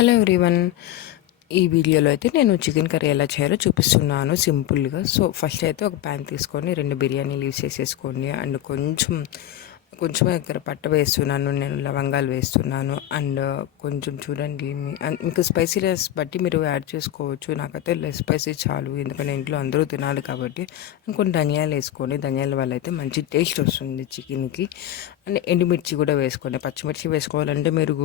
Hello everyone. ఈ వీడియోలో అయితే నేను చికెన్ కర్రీ ఎలా చేయాలో చూపిస్తున్నాను సింపుల్గా. సో ఫస్ట్ అయితే ఒక ప్యాన్ తీసుకొని 2 బిర్యానీ లీవ్స్ వేసేసుకోండి. అండ్ కొంచెం దగ్గర పట్ట వేస్తున్నాను, నేను లవంగాలు వేస్తున్నాను. అండ్ కొంచెం చూడండి, మీకు స్పైసీనెస్ బట్టి మీరు యాడ్ చేసుకోవచ్చు. నాకైతే లెస్ స్పైసీ చాలు, ఎందుకంటే ఇంట్లో అందరూ తినాలి కాబట్టి. కొన్ని ధనియాలు వేసుకోండి, ధనియాల వల్ల అయితే మంచి టేస్ట్ వస్తుంది చికెన్కి. అండ్ ఎండుమిర్చి కూడా వేసుకోండి. పచ్చిమిర్చి వేసుకోవాలంటే మీరు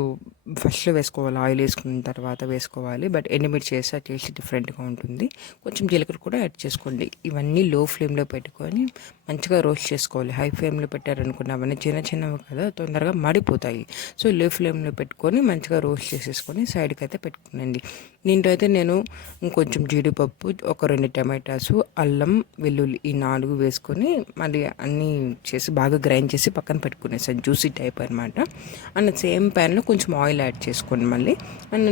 ఫస్ట్లో వేసుకోవాలి, ఆయిల్ వేసుకున్న తర్వాత వేసుకోవాలి. బట్ ఎండుమిర్చి వేస్తే టేస్ట్ డిఫరెంట్గా ఉంటుంది. కొంచెం జీలకర్ర కూడా యాడ్ చేసుకోండి. ఇవన్నీ లో ఫ్లేమ్లో పెట్టుకొని మంచిగా రోస్ట్ చేసుకోవాలి. హై ఫ్లేమ్లో పెట్టారనుకున్న అవన్నీ చిన్నవి కదా, తొందరగా మాడిపోతాయి. సో లో ఫ్లేమ్లో పెట్టుకొని మంచిగా రోస్ట్ చేసేసుకొని సైడ్కి అయితే పెట్టుకునండి. దీంట్లో అయితే నేను ఇంకొంచెం జీడిపప్పు, ఒక 2 టమాటాసు, అల్లం, వెల్లుల్లి ఈ 4 వేసుకొని మళ్ళీ అన్నీ చేసి బాగా గ్రైండ్ చేసి పక్కన పెట్టుకునేసాను, జ్యూసీ టైప్ అనమాట. అండ్ సేమ్ ప్యాన్లో కొంచెం ఆయిల్ యాడ్ చేసుకోండి మళ్ళీ. అండ్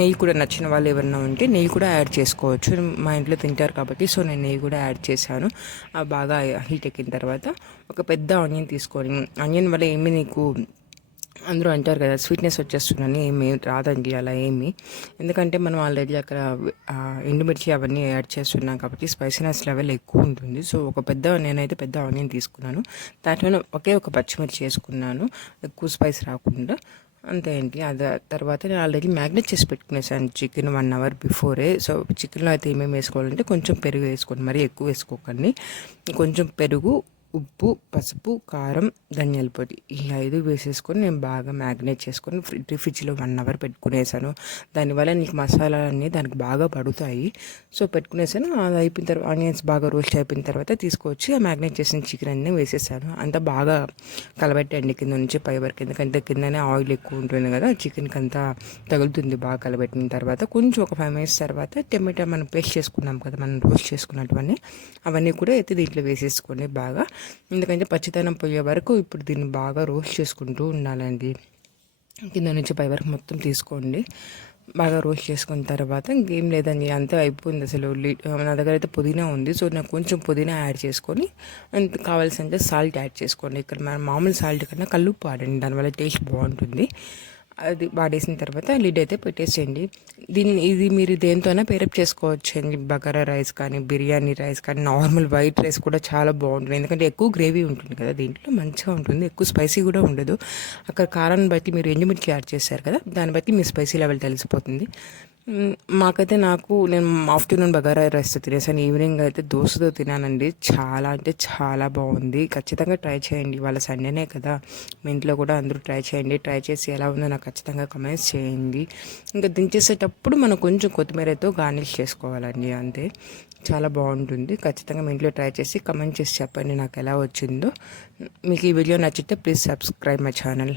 నెయ్యి కూడా నచ్చిన వాళ్ళు ఎవరైనా ఉంటే నెయ్యి కూడా యాడ్ చేసుకోవచ్చు. మా ఇంట్లో తింటారు కాబట్టి సో నేను నెయ్యి కూడా యాడ్ చేశాను. బాగా హీట్ ఎక్కిన తర్వాత ఒక పెద్ద ఆనియన్ తీసుకొని, ఆనియన్ వల్ల ఏమి నీకు అందరూ అంటారు కదా స్వీట్నెస్ వచ్చేస్తుందని, ఏమి రాదండి అలా ఏమి. ఎందుకంటే మనం ఆల్రెడీ అక్కడ ఎండుమిర్చి అవన్నీ యాడ్ చేస్తున్నాం కాబట్టి స్పైసీనెస్ లెవెల్ ఎక్కువ ఉంటుంది. సో నేనైతే పెద్ద ఆనియన్ తీసుకున్నాను, దాంట్లో ఒక పచ్చిమిర్చి వేసుకున్నాను, ఎక్కువ స్పైస్ రాకుండా. అంతే అండి. అది తర్వాత నేను ఆల్రెడీ మ్యాగ్నేట్ చేసి పెట్టుకునేసాను చికెన్ 1 అవర్ బిఫోరే. సో చికెన్లో అయితే ఏమేమి వేసుకోవాలంటే కొంచెం పెరుగు వేసుకోండి, మరీ ఎక్కువ వేసుకోకండి. కొంచెం పెరుగు, ఉప్పు, పసుపు, కారం, ధనియాల పొడి ఈ 5 వేసేసుకొని నేను బాగా మ్యాగ్నేట్ చేసుకొని ఫ్రిడ్జ్లో 1 అవర్ పెట్టుకునేసాను. దానివల్ల నీకు మసాలాలన్నీ దానికి బాగా పడుతాయి. సో పెట్టుకునేసాను. అది అయిపోయిన తర్వాత ఆనియన్స్ బాగా రోస్ట్ అయిపోయిన తర్వాత తీసుకొచ్చి ఆ మ్యాగ్నేట్ చేసిన చికెన్ అన్నీ వేసేసాను. అంతా బాగా కలబెట్టండి కింద నుంచి పై వరకు, ఎందుకంటే కిందనే ఆయిల్ ఎక్కువ ఉంటుంది కదా, చికెన్కి అంతా తగులుతుంది. బాగా కలబెట్టిన తర్వాత కొంచెం ఒక 5 మినిట్స్ తర్వాత టమాటా మనం పేస్ట్ చేసుకున్నాం కదా, మనం రోస్ట్ చేసుకున్నటువన్నీ అవన్నీ కూడా అయితే దీంట్లో వేసేసుకోండి బాగా. ఎందుకంటే పచ్చితనం పోయే వరకు ఇప్పుడు దీన్ని బాగా రోస్ట్ చేసుకుంటూ ఉండాలండి. కింద నుంచి పై వరకు మొత్తం తీసుకోండి. బాగా రోస్ట్ చేసుకున్న తర్వాత ఇంకేం లేదండి, అంతే అయిపోయింది అసలు. నా దగ్గర అయితే పుదీనా ఉంది, సో నాకు కొంచెం పుదీనా యాడ్ చేసుకొని కావాల్సింటే సాల్ట్ యాడ్ చేసుకోండి. ఇక్కడ మనం మామూలు సాల్ట్ కన్నా కల్లుప్పు వాడండి, దానివల్ల టేస్ట్ బాగుంటుంది. అది వాడేసిన తర్వాత లిడ్ అయితే పెట్టేసేయండి. ఇది మీరు దేంతోనే పేరప్ చేసుకోవచ్చు అండి. బగారా రైస్ కానీ, బిర్యానీ రైస్ కానీ, నార్మల్ వైట్ రైస్ కూడా చాలా బాగుంటుంది. ఎందుకంటే ఎక్కువ గ్రేవీ ఉంటుంది కదా దీంట్లో, మంచిగా ఉంటుంది, ఎక్కువ స్పైసీ కూడా ఉండదు. అక్కడ కారాన్ని బట్టి మీరు ఎండుమిర్చి యాడ్ చేశారు కదా, దాన్ని బట్టి మీ స్పైసీ లెవెల్ తెలిసిపోతుంది. నేను ఆఫ్టర్నూన్ బగారా రైస్తో తినేసాను, ఈవినింగ్ అయితే దోశతో తినానండి. చాలా అంటే చాలా బాగుంది. ఖచ్చితంగా ట్రై చేయండి. వాళ్ళ సండేనే కదా, మీ ఇంట్లో కూడా అందరూ ట్రై చేయండి. ట్రై చేసి ఎలా ఉందో నాకు ఖచ్చితంగా కమెంట్స్ చేయండి. ఇంకా దించేసేటప్పుడు మనం కొంచెం కొత్తిమీరతో గార్నిష్ చేసుకోవాలండి, అంతే. చాలా బాగుంటుంది. ఖచ్చితంగా మీ ఇంట్లో ట్రై చేసి కమెంట్ చేసి చెప్పండి నాకు ఎలా వచ్చిందో. మీకు ఈ వీడియో నచ్చితే ప్లీజ్ సబ్స్క్రైబ్ మై ఛానల్.